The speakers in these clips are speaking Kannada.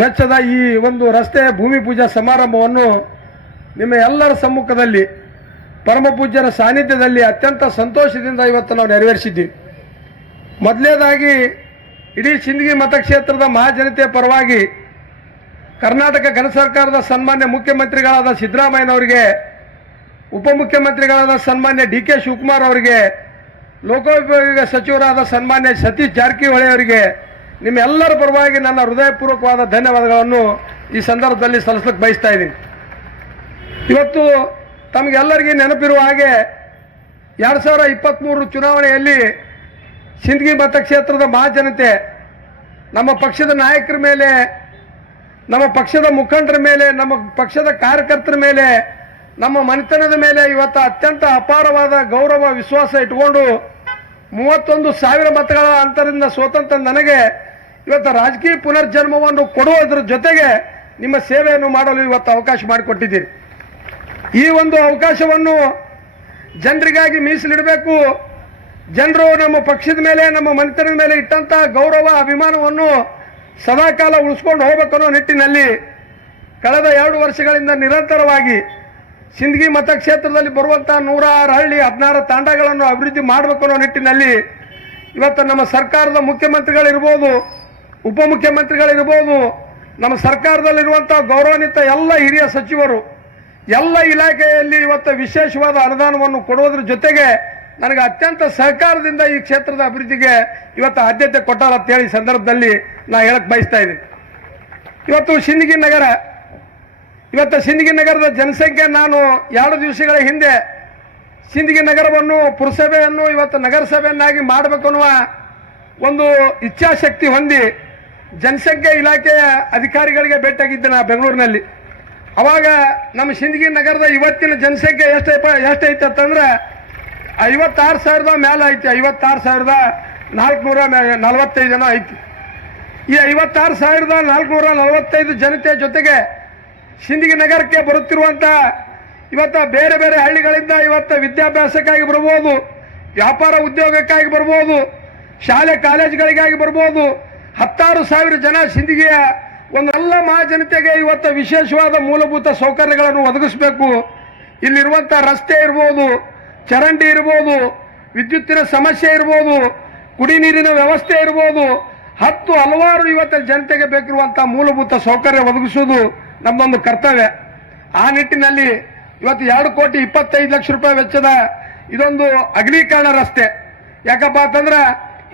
ವೆಚ್ಚದ ಈ ಒಂದು ರಸ್ತೆ ಭೂಮಿ ಪೂಜಾ ಸಮಾರಂಭವನ್ನು ನಿಮ್ಮ ಎಲ್ಲರ ಸಮ್ಮುಖದಲ್ಲಿ, ಪರಮ ಪೂಜ್ಯರ ಸಾನ್ನಿಧ್ಯದಲ್ಲಿ ಅತ್ಯಂತ ಸಂತೋಷದಿಂದ ಇವತ್ತು ನಾವು ನೆರವೇರಿಸಿದ್ದೀವಿ. ಮೊದಲನೇದಾಗಿ ಇಡೀ ಸಿಂದಗಿ ಮತಕ್ಷೇತ್ರದ ಮಹಾಜನತೆಯ ಪರವಾಗಿ ಕರ್ನಾಟಕ ಘನ ಸರ್ಕಾರದ ಸನ್ಮಾನ್ಯ ಮುಖ್ಯಮಂತ್ರಿಗಳಾದ ಸಿದ್ದರಾಮಯ್ಯನವರಿಗೆ, ಉಪಮುಖ್ಯಮಂತ್ರಿಗಳಾದ ಸನ್ಮಾನ್ಯ ಡಿ ಕೆ ಶಿವಕುಮಾರ್ ಅವರಿಗೆ, ಲೋಕೋಪಯೋಗ ಸಚಿವರಾದ ಸನ್ಮಾನ್ಯ ಸತೀಶ್ ಜಾರಕಿಹೊಳಿ ಅವರಿಗೆ ನಿಮ್ಮೆಲ್ಲರ ಪರವಾಗಿ ನನ್ನ ಹೃದಯಪೂರ್ವಕವಾದ ಧನ್ಯವಾದಗಳನ್ನು ಈ ಸಂದರ್ಭದಲ್ಲಿ ಸಲ್ಲಿಸಲಿಕ್ಕೆ ಬಯಸ್ತಾ ಇದ್ದೀನಿ. ಇವತ್ತು ತಮಗೆಲ್ಲರಿಗೆ ನೆನಪಿರುವ ಹಾಗೆ ಎರಡು ಸಾವಿರ ಇಪ್ಪತ್ತ್ಮೂರು ಚುನಾವಣೆಯಲ್ಲಿ ಸಿಂದಗಿ ಮತಕ್ಷೇತ್ರದ ಮಹಾಜನತೆ ನಮ್ಮ ಪಕ್ಷದ ನಾಯಕರ ಮೇಲೆ, ನಮ್ಮ ಪಕ್ಷದ ಮುಖಂಡರ ಮೇಲೆ, ನಮ್ಮ ಪಕ್ಷದ ಕಾರ್ಯಕರ್ತರ ಮೇಲೆ, ನಮ್ಮ ಮನೆತನದ ಮೇಲೆ ಇವತ್ತು ಅತ್ಯಂತ ಅಪಾರವಾದ ಗೌರವ, ವಿಶ್ವಾಸ ಇಟ್ಕೊಂಡು ಮೂವತ್ತೊಂದು ಸಾವಿರ ಮತಗಳ ಅಂತರದಿಂದ ಸ್ವತಂತ್ರ ನನಗೆ ಇವತ್ತು ರಾಜಕೀಯ ಪುನರ್ಜನ್ಮವನ್ನು ಕೊಡುವುದರ ಜೊತೆಗೆ ನಿಮ್ಮ ಸೇವೆಯನ್ನು ಮಾಡಲು ಇವತ್ತು ಅವಕಾಶ ಮಾಡಿಕೊಟ್ಟಿದ್ದೀರಿ. ಈ ಒಂದು ಅವಕಾಶವನ್ನು ಜನರಿಗಾಗಿ ಮೀಸಲಿಡಬೇಕು. ಜನರು ನಮ್ಮ ಪಕ್ಷದ ಮೇಲೆ, ನಮ್ಮ ಮನೆತನದ ಮೇಲೆ ಇಟ್ಟಂತ ಗೌರವ, ಅಭಿಮಾನವನ್ನು ಸದಾಕಾಲ ಉಳಿಸ್ಕೊಂಡು ಹೋಗ್ಬೇಕು ಅನ್ನೋ ನಿಟ್ಟಿನಲ್ಲಿ ಕಳೆದ ಎರಡು ವರ್ಷಗಳಿಂದ ನಿರಂತರವಾಗಿ ಸಿಂದಗಿ ಮತಕ್ಷೇತ್ರದಲ್ಲಿ ಬರುವಂಥ ನೂರಾರು ಹಳ್ಳಿ, ಹದಿನಾರು ತಾಂಡಗಳನ್ನು ಅಭಿವೃದ್ಧಿ ಮಾಡಬೇಕು ಅನ್ನೋ ನಿಟ್ಟಿನಲ್ಲಿ ಇವತ್ತು ನಮ್ಮ ಸರ್ಕಾರದ ಮುಖ್ಯಮಂತ್ರಿಗಳಿರ್ಬೋದು, ಉಪಮುಖ್ಯಮಂತ್ರಿಗಳಿರ್ಬೋದು, ನಮ್ಮ ಸರ್ಕಾರದಲ್ಲಿರುವಂಥ ಗೌರವಾನ್ವಿತ ಎಲ್ಲ ಹಿರಿಯ ಸಚಿವರು, ಎಲ್ಲ ಇಲಾಖೆಯಲ್ಲಿ ಇವತ್ತು ವಿಶೇಷವಾದ ಅನುದಾನವನ್ನು ಕೊಡುವುದರ ಜೊತೆಗೆ ನನಗೆ ಅತ್ಯಂತ ಸಹಕಾರದಿಂದ ಈ ಕ್ಷೇತ್ರದ ಅಭಿವೃದ್ಧಿಗೆ ಇವತ್ತು ಆದ್ಯತೆ ಕೊಟ್ಟಾರ ಅಂತೇಳಿ ಸಂದರ್ಭದಲ್ಲಿ ನಾ ಹೇಳಕ್ ಬಯಸ್ತಾ ಇದ್ದೀನಿ. ಇವತ್ತು ಸಿಂದಗಿ ನಗರ ಇವತ್ತು ಸಿಂದಗಿ ನಗರದ ಜನಸಂಖ್ಯೆ ನಾನು ಎರಡು ದಿವಸಗಳ ಹಿಂದೆ ಸಿಂದಗಿ ನಗರವನ್ನು, ಪುರಸಭೆಯನ್ನು ಇವತ್ತು ನಗರಸಭೆಯನ್ನಾಗಿ ಮಾಡಬೇಕು ಅನ್ನುವ ಒಂದು ಇಚ್ಛಾಶಕ್ತಿ ಹೊಂದಿ ಜನಸಂಖ್ಯೆ ಇಲಾಖೆಯ ಅಧಿಕಾರಿಗಳಿಗೆ ಭೇಟಿಯಾಗಿದ್ದೆ ನಾ ಬೆಂಗಳೂರಿನಲ್ಲಿ. ಅವಾಗ ನಮ್ಮ ಸಿಂದಗಿ ನಗರದ ಇವತ್ತಿನ ಜನಸಂಖ್ಯೆ ಎಷ್ಟೈಪ ಎಷ್ಟೈತೆ ಅಂತಂದ್ರೆ ಐವತ್ತಾರು ಸಾವಿರದ ಮೇಲೆ ಐತಿ, ಐವತ್ತಾರು ಸಾವಿರದ ನಾಲ್ಕುನೂರ ನಲವತ್ತೈದು ಜನ ಐತಿ. ಈ ಐವತ್ತಾರು ಸಾವಿರದ ನಾಲ್ಕುನೂರ ನಲವತ್ತೈದು ಜನತೆಯ ಜೊತೆಗೆ ಸಿಂದಗಿ ನಗರಕ್ಕೆ ಬರುತ್ತಿರುವಂಥ ಇವತ್ತು ಬೇರೆ ಬೇರೆ ಹಳ್ಳಿಗಳಿಂದ ಇವತ್ತು ವಿದ್ಯಾಭ್ಯಾಸಕ್ಕಾಗಿ ಬರ್ಬೋದು, ವ್ಯಾಪಾರ ಉದ್ಯೋಗಕ್ಕಾಗಿ ಬರ್ಬೋದು, ಶಾಲೆ ಕಾಲೇಜುಗಳಿಗಾಗಿ ಬರ್ಬೋದು. ಹತ್ತಾರು ಸಾವಿರ ಜನ ಸಿಂದಗಿಯ ಒಂದು ಎಲ್ಲ ಮಹಾಜನತೆಗೆ ಇವತ್ತು ವಿಶೇಷವಾದ ಮೂಲಭೂತ ಸೌಕರ್ಯಗಳನ್ನು ಒದಗಿಸಬೇಕು. ಇಲ್ಲಿರುವಂಥ ರಸ್ತೆ ಇರ್ಬೋದು, ಚರಂಡಿ ಇರ್ಬೋದು, ವಿದ್ಯುತ್ತಿನ ಸಮಸ್ಯೆ ಇರ್ಬೋದು ಕುಡಿ ನೀರಿನ ವ್ಯವಸ್ಥೆ ಇರ್ಬೋದು ಹತ್ತು ಹಲವಾರು ಇವತ್ತಿನ ಜನತೆಗೆ ಬೇಕಿರುವಂಥ ಮೂಲಭೂತ ಸೌಕರ್ಯ ಒದಗಿಸುವುದು ನಮ್ಮದೊಂದು ಕರ್ತವ್ಯ. ಆ ನಿಟ್ಟಿನಲ್ಲಿ ಇವತ್ತು ಎರಡು ಕೋಟಿ ಇಪ್ಪತ್ತೈದು ಲಕ್ಷ ರೂಪಾಯಿ ವೆಚ್ಚದ ಇದೊಂದು ಅಗ್ನೀಕರಣ ರಸ್ತೆ. ಯಾಕಪ್ಪ ಅಂತಂದ್ರೆ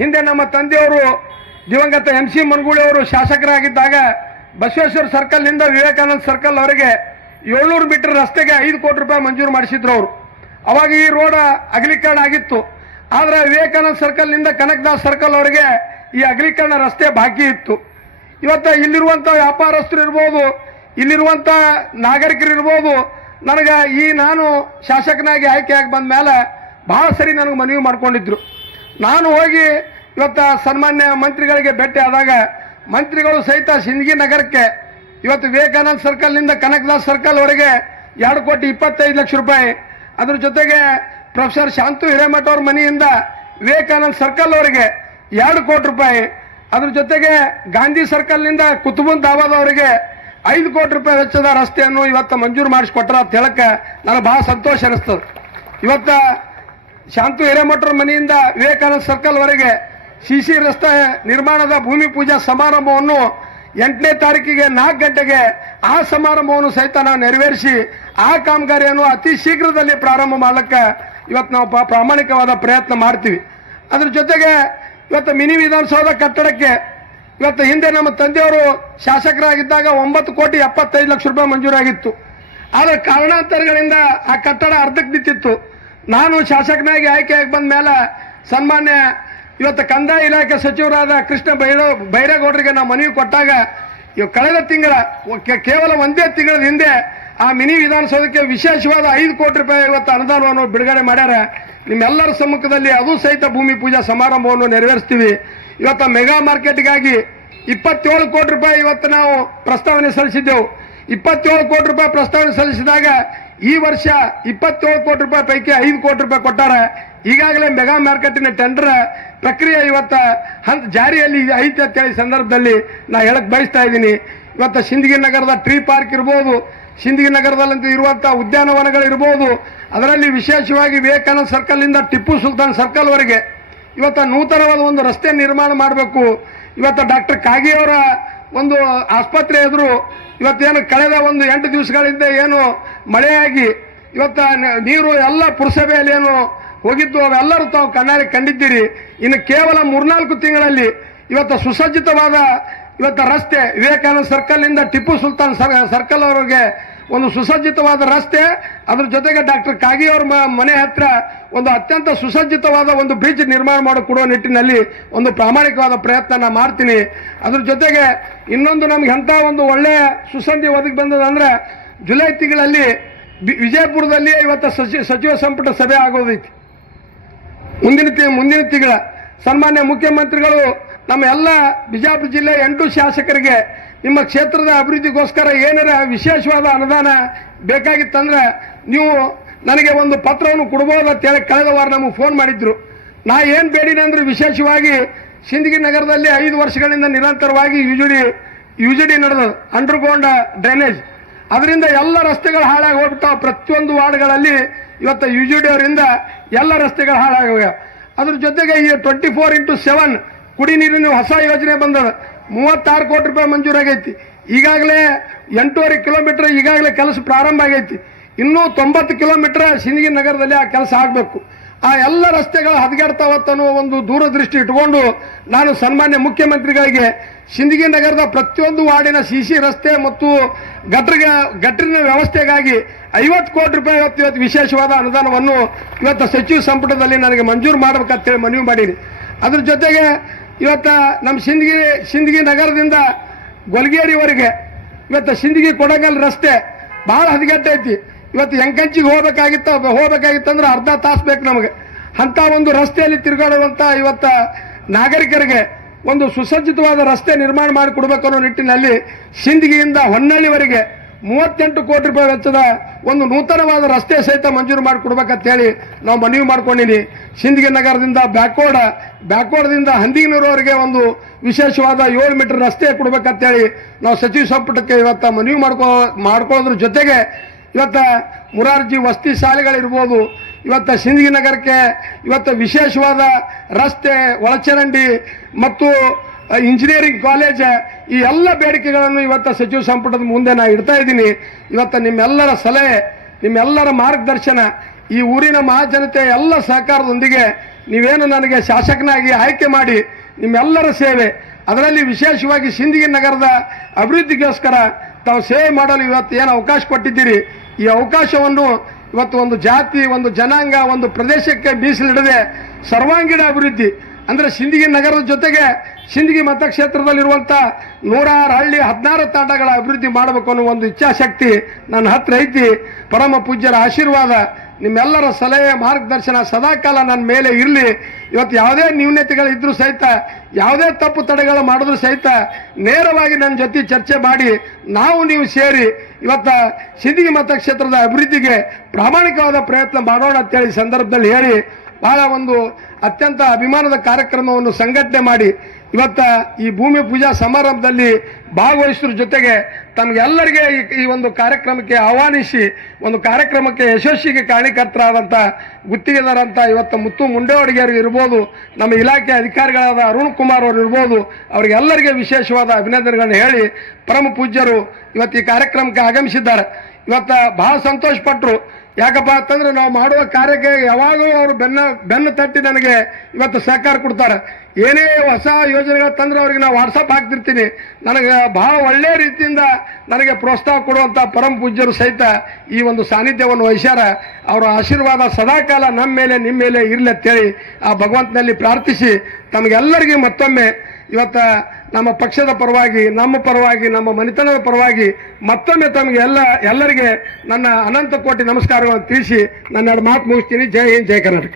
ಹಿಂದೆ ನಮ್ಮ ತಂದೆಯವರು ದಿವಂಗತ ಎಂ ಸಿ ಮನಗೂಳಿ ಅವರು ಶಾಸಕರಾಗಿದ್ದಾಗ ಬಸವೇಶ್ವರ ಸರ್ಕಲ್ನಿಂದ ವಿವೇಕಾನಂದ ಸರ್ಕಲ್ ಅವರಿಗೆ ಏಳ್ನೂರು ಮೀಟರ್ ರಸ್ತೆಗೆ ಐದು ಕೋಟಿ ರೂಪಾಯಿ ಮಂಜೂರು ಮಾಡಿಸಿದ್ರು ಅವರು. ಅವಾಗ ಈ ರೋಡ್ ಅಗಲೀಕರಣ ಆಗಿತ್ತು. ಆದ್ರೆ ವಿವೇಕಾನಂದ ಸರ್ಕಲ್ನಿಂದ ಕನಕದಾಸ್ ಸರ್ಕಲ್ ಅವರಿಗೆ ಈ ಅಗಲೀಕರಣ ರಸ್ತೆ ಬಾಕಿ ಇತ್ತು. ಇವತ್ತು ಇಲ್ಲಿರುವಂಥ ವ್ಯಾಪಾರಸ್ಥರು ಇರ್ಬೋದು ಇಲ್ಲಿರುವಂಥ ನಾಗರಿಕರು ಇರ್ಬೋದು, ನನಗೆ ಈ ನಾನು ಶಾಸಕನಾಗಿ ಆಯ್ಕೆಯಾಗಿ ಬಂದ ಮೇಲೆ ಭಾಳ ಸರಿ ನನಗೆ ಮನವಿ ಮಾಡ್ಕೊಂಡಿದ್ರು. ನಾನು ಹೋಗಿ ಇವತ್ತು ಸನ್ಮಾನ್ಯ ಮಂತ್ರಿಗಳಿಗೆ ಭೇಟಿ ಆದಾಗ ಮಂತ್ರಿಗಳು ಸಹಿತ ಸಿಂದಗಿ ನಗರಕ್ಕೆ ಇವತ್ತು ವಿವೇಕಾನಂದ ಸರ್ಕಲ್ನಿಂದ ಕನಕದಾಸ್ ಸರ್ಕಲ್ವರೆಗೆ ಎರಡು ಕೋಟಿ ಇಪ್ಪತ್ತೈದು ಲಕ್ಷ ರೂಪಾಯಿ. ಅದ್ರ ಜೊತೆಗೆ ಪ್ರೊಫೆಸರ್ ಶಾಂತು ಹಿರೇಮಠ ಅವ್ರ ಮನೆಯಿಂದ ವಿವೇಕಾನಂದ ಸರ್ಕಲ್ವರೆಗೆ ಎರಡು ಕೋಟಿ ರೂಪಾಯಿ. ಅದ್ರ ಜೊತೆಗೆ ಗಾಂಧಿ ಸರ್ಕಲ್ನಿಂದ ದಾಬಾದ್ ದಾವಾದವರಿಗೆ ಐದು ಕೋಟಿ ರೂಪಾಯಿ ವೆಚ್ಚದ ರಸ್ತೆಯನ್ನು ಇವತ್ತು ಮಂಜೂರು ಮಾಡಿಸ್ಕೊಟ್ರ ಅಂತ ಹೇಳಕ್ಕೆ ನನಗೆ ಭಾಳ ಸಂತೋಷ ಅನಿಸ್ತದೆ. ಇವತ್ತು ಶಾಂತು ಹಿರೇಮಠರ ಮನೆಯಿಂದ ವಿವೇಕಾನಂದ ಸರ್ಕಲ್ವರೆಗೆ ಸಿ ಸಿ ರಸ್ತೆ ನಿರ್ಮಾಣದ ಭೂಮಿ ಪೂಜಾ ಸಮಾರಂಭವನ್ನು ಎಂಟನೇ ತಾರೀಕಿಗೆ ನಾಲ್ಕು ಗಂಟೆಗೆ ಆ ಸಮಾರಂಭವನ್ನು ಸಹಿತ ನಾವು ನೆರವೇರಿಸಿ ಆ ಕಾಮಗಾರಿಯನ್ನು ಅತಿ ಶೀಘ್ರದಲ್ಲಿ ಪ್ರಾರಂಭ ಮಾಡಲಿಕ್ಕೆ ಇವತ್ತು ನಾವು ಪ್ರ- ಪ್ರಾಮಾಣಿಕವಾದ ಪ್ರಯತ್ನ ಮಾಡ್ತೀವಿ. ಅದ್ರ ಜೊತೆಗೆ ಇವತ್ತು ಮಿನಿ ವಿಧಾನಸೌಧ ಕಟ್ಟಡಕ್ಕೆ ಇವತ್ತು ಹಿಂದೆ ನಮ್ಮ ತಂದೆಯವರು ಶಾಸಕರಾಗಿದ್ದಾಗ ಒಂಬತ್ತು ಕೋಟಿ ಎಪ್ಪತ್ತೈದು ಲಕ್ಷ ರೂಪಾಯಿ ಮಂಜೂರಾಗಿತ್ತು. ಆದರೆ ಕಾರಣಾಂತರಗಳಿಂದ ಆ ಕಟ್ಟಡ ಅರ್ಧಕ್ಕೆ ನಿಂತಿತ್ತು ನಾನು ಶಾಸಕನಾಗಿ ಆಯ್ಕೆಯಾಗಿ ಬಂದ ಮೇಲೆ ಸನ್ಮಾನ್ಯ ಇವತ್ತು ಕಂದಾಯ ಇಲಾಖೆ ಸಚಿವರಾದ ಕೃಷ್ಣ ಬೈರ ಬೈರೇಗೌಡರಿಗೆ ನಾವು ಮನವಿ ಕೊಟ್ಟಾಗ ಇವು ಕಳೆದ ತಿಂಗಳ ಕೇವಲ ಒಂದೇ ತಿಂಗಳ ಹಿಂದೆ ಆ ಮಿನಿ ವಿಧಾನಸೌಧಕ್ಕೆ ವಿಶೇಷವಾದ ಐದು ಕೋಟಿ ರೂಪಾಯಿ ಇವತ್ತು ಅನುದಾನವನ್ನು ಬಿಡುಗಡೆ ಮಾಡ್ಯಾರ. ನಿಮ್ಮೆಲ್ಲರ ಸಮ್ಮುಖದಲ್ಲಿ ಅದು ಸಹಿತ ಭೂಮಿ ಪೂಜಾ ಸಮಾರಂಭವನ್ನು ನೆರವೇರಿಸ್ತೀವಿ. ಇವತ್ತು ಮೆಗಾ ಮಾರ್ಕೆಟ್ಗಾಗಿ ಇಪ್ಪತ್ತೇಳು ಕೋಟಿ ರೂಪಾಯಿ ಇವತ್ತು ನಾವು ಪ್ರಸ್ತಾವನೆ ಸಲ್ಲಿಸಿದ್ದೆವು. ಇಪ್ಪತ್ತೇಳು ಕೋಟಿ ರೂಪಾಯಿ ಪ್ರಸ್ತಾವನೆ ಸಲ್ಲಿಸಿದಾಗ ಈ ವರ್ಷ ಇಪ್ಪತ್ತೇಳು ಕೋಟಿ ರೂಪಾಯಿ ಪೈಕಿ ಐದು ಕೋಟಿ ರೂಪಾಯಿ ಕೊಟ್ಟಾರ. ಈಗಾಗಲೇ ಮೆಗಾ ಮಾರ್ಕೆಟಿನ ಟೆಂಡರ್ ಪ್ರಕ್ರಿಯೆ ಇವತ್ತು ಹಂತ ಜಾರಿಯಲ್ಲಿ ಐತೆ ಅಂತೇಳಿ ಸಂದರ್ಭದಲ್ಲಿ ನಾ ಹೇಳಕ್ಕೆ ಬಯಸ್ತಾ ಇದ್ದೀನಿ. ಇವತ್ತು ಸಿಂದಗಿ ನಗರದ ಟ್ರೀ ಪಾರ್ಕ್ ಇರ್ಬೋದು ಸಿಂದಗಿ ನಗರದಲ್ಲಿ ಇರುವಂಥ ಉದ್ಯಾನವನಗಳಿರ್ಬೋದು. ಅದರಲ್ಲಿ ವಿಶೇಷವಾಗಿ ವಿವೇಕಾನಂದ ಸರ್ಕಲ್ನಿಂದ ಟಿಪ್ಪು ಸುಲ್ತಾನ್ ಸರ್ಕಲ್ವರೆಗೆ ಇವತ್ತು ನೂತನವಾದ ಒಂದು ರಸ್ತೆ ನಿರ್ಮಾಣ ಮಾಡಬೇಕು. ಇವತ್ತು ಡಾಕ್ಟರ್ ಕಾಗಿಯವರ ಒಂದು ಆಸ್ಪತ್ರೆ ಎದುರು ಇವತ್ತೇನು ಕಳೆದ ಒಂದು ಎಂಟು ದಿವಸಗಳಿಂದ ಏನು ಮಳೆಯಾಗಿ ಇವತ್ತು ನೀರು ಎಲ್ಲ ಪುರಸಭೆಯಲ್ಲಿ ಏನು ಹೋಗಿದ್ದು ಅವೆಲ್ಲರೂ ತಾವು ಕಣ್ಣಾರೆ ಕಂಡಿದ್ದೀರಿ. ಇನ್ನು ಕೇವಲ ಮೂರ್ನಾಲ್ಕು ತಿಂಗಳಲ್ಲಿ ಇವತ್ತು ಸುಸಜ್ಜಿತವಾದ ಇವತ್ತು ರಸ್ತೆ ವಿವೇಕಾನಂದ ಸರ್ಕಲ್ನಿಂದ ಟಿಪ್ಪು ಸುಲ್ತಾನ್ ಸರ್, ಸರ್ಕಲ್ ಅವರಿಗೆ ಒಂದು ಸುಸಜ್ಜಿತವಾದ ರಸ್ತೆ, ಅದ್ರ ಜೊತೆಗೆ ಡಾಕ್ಟರ್ ಕಾಗಿ ಅವ್ರ ಮನೆ ಹತ್ರ ಒಂದು ಅತ್ಯಂತ ಸುಸಜ್ಜಿತವಾದ ಒಂದು ಬ್ರಿಡ್ಜ್ ನಿರ್ಮಾಣ ಮಾಡಿ ಕೊಡುವ ನಿಟ್ಟಿನಲ್ಲಿ ಒಂದು ಪ್ರಾಮಾಣಿಕವಾದ ಪ್ರಯತ್ನ ನಾನು ಮಾಡ್ತೀನಿ. ಅದ್ರ ಜೊತೆಗೆ ಇನ್ನೊಂದು ನಮ್ಗೆ ಎಂಥ ಒಂದು ಒಳ್ಳೆಯ ಸುಸಂಧಿ ಒದಗಿ ಬಂದದಂದ್ರೆ ಜುಲೈ ತಿಂಗಳಲ್ಲಿ ವಿಜಯಪುರದಲ್ಲಿ ಇವತ್ತು ಸಚಿ, ಸಚಿವ ಸಂಪುಟ ಸಭೆ ಆಗೋದೈತಿ. ಮುಂದಿನ ತಿ, ಮುಂದಿನ ತಿಂಗಳ ಸನ್ಮಾನ್ಯ ಮುಖ್ಯಮಂತ್ರಿಗಳು ನಮ್ಮ ಎಲ್ಲ ಬಿಜಾಪುರ ಜಿಲ್ಲೆ ಎಂಟು ಶಾಸಕರಿಗೆ ನಿಮ್ಮ ಕ್ಷೇತ್ರದ ಅಭಿವೃದ್ಧಿಗೋಸ್ಕರ ಏನಾರ ವಿಶೇಷವಾದ ಅನುದಾನ ಬೇಕಾಗಿತ್ತಂದ್ರೆ ನೀವು ನನಗೆ ಒಂದು ಪತ್ರವನ್ನು ಕೊಡ್ಬೋದು ಅಂತೇಳಿ ಕಳೆದ ವಾರ ನಮಗೆ ಫೋನ್ ಮಾಡಿದ್ರು. ನಾ ಏನು ಬೇಡಿನ ಅಂದ್ರೆ ವಿಶೇಷವಾಗಿ ಸಿಂದಗಿ ನಗರದಲ್ಲಿ ಐದು ವರ್ಷಗಳಿಂದ ನಿರಂತರವಾಗಿ ಯುಜುಡಿ ಯುಜುಡಿ ನಡೆದ ಅಂಡರ್ಗ್ರೌಂಡ್ ಡ್ರೈನೇಜ್. ಅದರಿಂದ ಎಲ್ಲ ರಸ್ತೆಗಳು ಹಾಳಾಗಿ ಹೋಗ್ಬಿಟ್ಟಾವ ಪ್ರತಿಯೊಂದು ವಾರ್ಡ್ಗಳಲ್ಲಿ ಇವತ್ತು ಯು ಜಿ ಡಿ ಅವರಿಂದ ಎಲ್ಲ ರಸ್ತೆಗಳು ಹಾಳಾಗಿವೆ ಅದ್ರ ಜೊತೆಗೆ ಈ ಟ್ವೆಂಟಿ ಫೋರ್ ಇಂಟು ಸೆವೆನ್ ಕುಡಿ ನೀರಿನ ಹೊಸ ಯೋಜನೆ ಬಂದದ. ಮೂವತ್ತಾರು ಕೋಟಿ ರೂಪಾಯಿ ಮಂಜೂರಾಗೈತಿ. ಈಗಾಗಲೇ ಎಂಟೂವರೆ ಕಿಲೋಮೀಟರ್ ಈಗಾಗಲೇ ಕೆಲಸ ಪ್ರಾರಂಭ ಆಗೈತಿ. ಇನ್ನೂ ತೊಂಬತ್ತು ಕಿಲೋಮೀಟರ್ ಸಿಂದಗಿ ನಗರದಲ್ಲಿ ಆ ಕೆಲಸ ಆಗಬೇಕು. ಆ ಎಲ್ಲ ರಸ್ತೆಗಳು ಹದಗೆಡ್ತಾವತ್ತನ್ನೋ ಒಂದು ದೂರದೃಷ್ಟಿ ಇಟ್ಕೊಂಡು ನಾನು ಸನ್ಮಾನ್ಯ ಮುಖ್ಯಮಂತ್ರಿಗಳಿಗೆ ಸಿಂದಗಿ ನಗರದ ಪ್ರತಿಯೊಂದು ವಾರ್ಡಿನ ಸಿ ಸಿ ರಸ್ತೆ ಮತ್ತು ಗಟ್ರಿಗೆ, ಗಟ್ರಿನ ವ್ಯವಸ್ಥೆಗಾಗಿ ಐವತ್ತು ಕೋಟಿ ರೂಪಾಯಿ ಇವತ್ತು ಇವತ್ತು ವಿಶೇಷವಾದ ಅನುದಾನವನ್ನು ಇವತ್ತು ಸಚಿವ ಸಂಪುಟದಲ್ಲಿ ನನಗೆ ಮಂಜೂರು ಮಾಡಬೇಕಂತೇಳಿ ಮನವಿ ಮಾಡೀನಿ ಅದ್ರ ಜೊತೆಗೆ ಇವತ್ತು ನಮ್ಮ ಸಿಂದಗಿ ಸಿಂದಗಿ ನಗರದಿಂದ ಗೊಲ್ಗೇರಿವರೆಗೆ ಇವತ್ತು ಸಿಂದಗಿ ಕೊಡಗಲ್ ರಸ್ತೆ ಭಾಳ ಹದಗೆಟ್ಟೈತಿ. ಇವತ್ತು ಎಂಕಂಚಿಗೆ ಹೋಗ್ಬೇಕಾಗಿತ್ತ ಹೋಗ್ಬೇಕಾಗಿತ್ತಂದ್ರೆ ಅರ್ಧ ತಾಸು ಬೇಕು ನಮಗೆ. ಅಂಥ ಒಂದು ರಸ್ತೆಯಲ್ಲಿ ತಿರುಗಾಡುವಂಥ ಇವತ್ತ ನಾಗರಿಕರಿಗೆ ಒಂದು ಸುಸಜ್ಜಿತವಾದ ರಸ್ತೆ ನಿರ್ಮಾಣ ಮಾಡಿಕೊಡ್ಬೇಕು ಅನ್ನೋ ನಿಟ್ಟಿನಲ್ಲಿ ಸಿಂದಗಿಯಿಂದ ಹೊನ್ನಳ್ಳಿವರೆಗೆ ಮೂವತ್ತೆಂಟು ಕೋಟಿ ರೂಪಾಯಿ ವೆಚ್ಚದ ಒಂದು ನೂತನವಾದ ರಸ್ತೆ ಸಹಿತ ಮಂಜೂರು ಮಾಡಿಕೊಡ್ಬೇಕಂತೇಳಿ ನಾವು ಮನವಿ ಮಾಡ್ಕೊಂಡಿನಿ. ಸಿಂದಗಿ ನಗರದಿಂದ ಬ್ಯಾಕ್ವರ್ಡ್ ಬ್ಯಾಕ್ವರ್ಡ್ದಿಂದ ಹಂದಿಗಿನೂರವರೆಗೆ ಒಂದು ವಿಶೇಷವಾದ ಏಳು ಮೀಟರ್ ರಸ್ತೆ ಕೊಡ್ಬೇಕಂತೇಳಿ ನಾವು ಸಚಿವ ಸಂಪುಟಕ್ಕೆ ಇವತ್ತು ಮನವಿ ಮಾಡ್ಕೋ, ಮಾಡ್ಕೊಳ್ಳೋದ್ರ ಜೊತೆಗೆ ಇವತ್ತು ಮುರಾರ್ಜಿ ವಸತಿ ಶಾಲೆಗಳಿರ್ಬೋದು, ಇವತ್ತು ಸಿಂದಗಿ ನಗರಕ್ಕೆ ಇವತ್ತು ವಿಶೇಷವಾದ ರಸ್ತೆ ಒಳಚರಂಡಿ ಮತ್ತು ಇಂಜಿನಿಯರಿಂಗ್ ಕಾಲೇಜ್ ಈ ಎಲ್ಲ ಬೇಡಿಕೆಗಳನ್ನು ಇವತ್ತು ಸಚಿವ ಸಂಪುಟದ ಮುಂದೆ ನಾ ಇಡ್ತಾ ಇದ್ದೀನಿ. ಇವತ್ತು ನಿಮ್ಮೆಲ್ಲರ ಸಲಹೆ, ನಿಮ್ಮೆಲ್ಲರ ಮಾರ್ಗದರ್ಶನ, ಈ ಊರಿನ ಮಹಾಜನತೆ ಎಲ್ಲ ಸಹಕಾರದೊಂದಿಗೆ ನೀವೇನು ನನಗೆ ಶಾಸಕನಾಗಿ ಆಯ್ಕೆ ಮಾಡಿ ನಿಮ್ಮೆಲ್ಲರ ಸೇವೆ, ಅದರಲ್ಲಿ ವಿಶೇಷವಾಗಿ ಸಿಂದಗಿ ನಗರದ ಅಭಿವೃದ್ಧಿಗೋಸ್ಕರ ತಾವು ಸೇವೆ ಮಾಡಲು ಇವತ್ತು ಏನು ಅವಕಾಶ ಕೊಟ್ಟಿದ್ದೀರಿ. ಈ ಅವಕಾಶವನ್ನು ಇವತ್ತು ಒಂದು ಜಾತಿ, ಒಂದು ಜನಾಂಗ, ಒಂದು ಪ್ರದೇಶಕ್ಕೆ ಮೀಸಲಿಡದೆ ಸರ್ವಾಂಗೀಣ ಅಭಿವೃದ್ಧಿ, ಅಂದರೆ ಸಿಂದಗಿ ನಗರದ ಜೊತೆಗೆ ಸಿಂದಗಿ ಮತಕ್ಷೇತ್ರದಲ್ಲಿರುವಂಥ ನೂರಾರು ಹಳ್ಳಿ ಹದಿನಾರು ತಾಂಡಗಳ ಅಭಿವೃದ್ಧಿ ಮಾಡಬೇಕು ಅನ್ನೋ ಒಂದು ಇಚ್ಛಾಶಕ್ತಿ ನನ್ನ ಹತ್ರ ಐತಿ. ಪರಮ ಪೂಜ್ಯರ ಆಶೀರ್ವಾದ. ನಿಮ್ಮೆಲ್ಲರ ಸಲಹೆ, ಮಾರ್ಗದರ್ಶನ ಸದಾಕಾಲ ನನ್ನ ಮೇಲೆ ಇರಲಿ. ಇವತ್ತು ಯಾವುದೇ ನ್ಯೂನತೆಗಳಿದ್ರೂ ಸಹಿತ, ಯಾವುದೇ ತಪ್ಪು ತಡೆಗಳು ಮಾಡಿದ್ರು ಸಹಿತ ನೇರವಾಗಿ ನನ್ನ ಜೊತೆ ಚರ್ಚೆ ಮಾಡಿ ನಾವು ನೀವು ಸೇರಿ ಇವತ್ತು ಸಿಂದಗಿ ಮತಕ್ಷೇತ್ರದ ಅಭಿವೃದ್ಧಿಗೆ ಪ್ರಾಮಾಣಿಕವಾದ ಪ್ರಯತ್ನ ಮಾಡೋಣ ಅಂತೇಳಿ ಸಂದರ್ಭದಲ್ಲಿ ಹೇಳಿ ಬಹಳ ಒಂದು ಅತ್ಯಂತ ಅಭಿಮಾನದ ಕಾರ್ಯಕ್ರಮವನ್ನು ಸಂಘಟನೆ ಮಾಡಿ ಇವತ್ತ ಈ ಭೂಮಿ ಪೂಜಾ ಸಮಾರಂಭದಲ್ಲಿ ಭಾಗವಹಿಸಿದ್ರ ಜೊತೆಗೆ ತಮಗೆಲ್ಲರಿಗೆ ಈ- ಒಂದು ಕಾರ್ಯಕ್ರಮಕ್ಕೆ ಆಹ್ವಾನಿಸಿ, ಒಂದು ಕಾರ್ಯಕ್ರಮಕ್ಕೆ ಯಶಸ್ವಿಗೆ ಕಾರಣೀಕರ್ತರಾದಂಥ ಗುತ್ತಿಗೆದಾರಂಥ ಇವತ್ತು ಮುತ್ತು ಮುಂಡೇವಡಿಗೆಯರು ಇರ್ಬೋದು, ನಮ್ಮ ಇಲಾಖೆ ಅಧಿಕಾರಿಗಳಾದ ಅರುಣ್ ಕುಮಾರ್ ಅವರು ಇರ್ಬೋದು, ಅವರಿಗೆಲ್ಲರಿಗೆ ವಿಶೇಷವಾದ ಅಭಿನಂದನೆಗಳನ್ನು ಹೇಳಿ ಪರಮ ಪೂಜ್ಯರು ಇವತ್ತು ಈ ಕಾರ್ಯಕ್ರಮಕ್ಕೆ ಆಗಮಿಸಿದ್ದಾರೆ. ಇವತ್ತು ಭಾಳ ಸಂತೋಷ ಪಟ್ಟರು ಯಾಕಪ್ಪ ಅಂತಂದ್ರೆ ನಾವು ಮಾಡುವ ಕಾರ್ಯಕ್ಕೆ ಯಾವಾಗಲೂ ಅವರು ಬೆನ್ನ ಬೆನ್ನು ತಟ್ಟಿ ನನಗೆ ಇವತ್ತು ಸಹಕಾರ ಕೊಡ್ತಾರೆ. ಏನೇ ಹೊಸ ಯೋಜನೆಗಳು ತಂದ್ರೆ ಅವ್ರಿಗೆ ನಾವು ವಾಟ್ಸಪ್ ಹಾಕ್ತಿರ್ತೀನಿ. ನನಗೆ ಬಹಳ ಒಳ್ಳೆಯ ರೀತಿಯಿಂದ ನನಗೆ ಪ್ರೋತ್ಸಾಹ ಕೊಡುವಂಥ ಪರಮ ಪೂಜ್ಯರು ಸಹಿತ ಈ ಒಂದು ಸಾನ್ನಿಧ್ಯವನ್ನು ವಹಿಸ್ಯಾರ. ಅವರ ಆಶೀರ್ವಾದ ಸದಾಕಾಲ ನಮ್ಮ ಮೇಲೆ, ನಿಮ್ಮ ಮೇಲೆ ಇರಲಿ ಅಂತೇಳಿ ಆ ಭಗವಂತನಲ್ಲಿ ಪ್ರಾರ್ಥಿಸಿ. ತಮಗೆಲ್ಲರಿಗೂ ಮತ್ತೊಮ್ಮೆ ಇವತ್ತ ನಮ್ಮ ಪಕ್ಷದ ಪರವಾಗಿ, ನಮ್ಮ ಪರವಾಗಿ, ನಮ್ಮ ಮನೆತನದ ಪರವಾಗಿ ಮತ್ತೊಮ್ಮೆ ತಮಗೆ ಎಲ್ಲ, ಎಲ್ಲರಿಗೆ ನನ್ನ ಅನಂತ ಕೋಟಿ ನಮಸ್ಕಾರಗಳನ್ನು ತಿಳಿಸಿ ನನ್ನ ಎರಡು ಮಾತು ಮುಗಿಸ್ತೀನಿ. ಜೈ ಹಿಂದ್, ಜೈ ಕರ್ನಾಟಕ.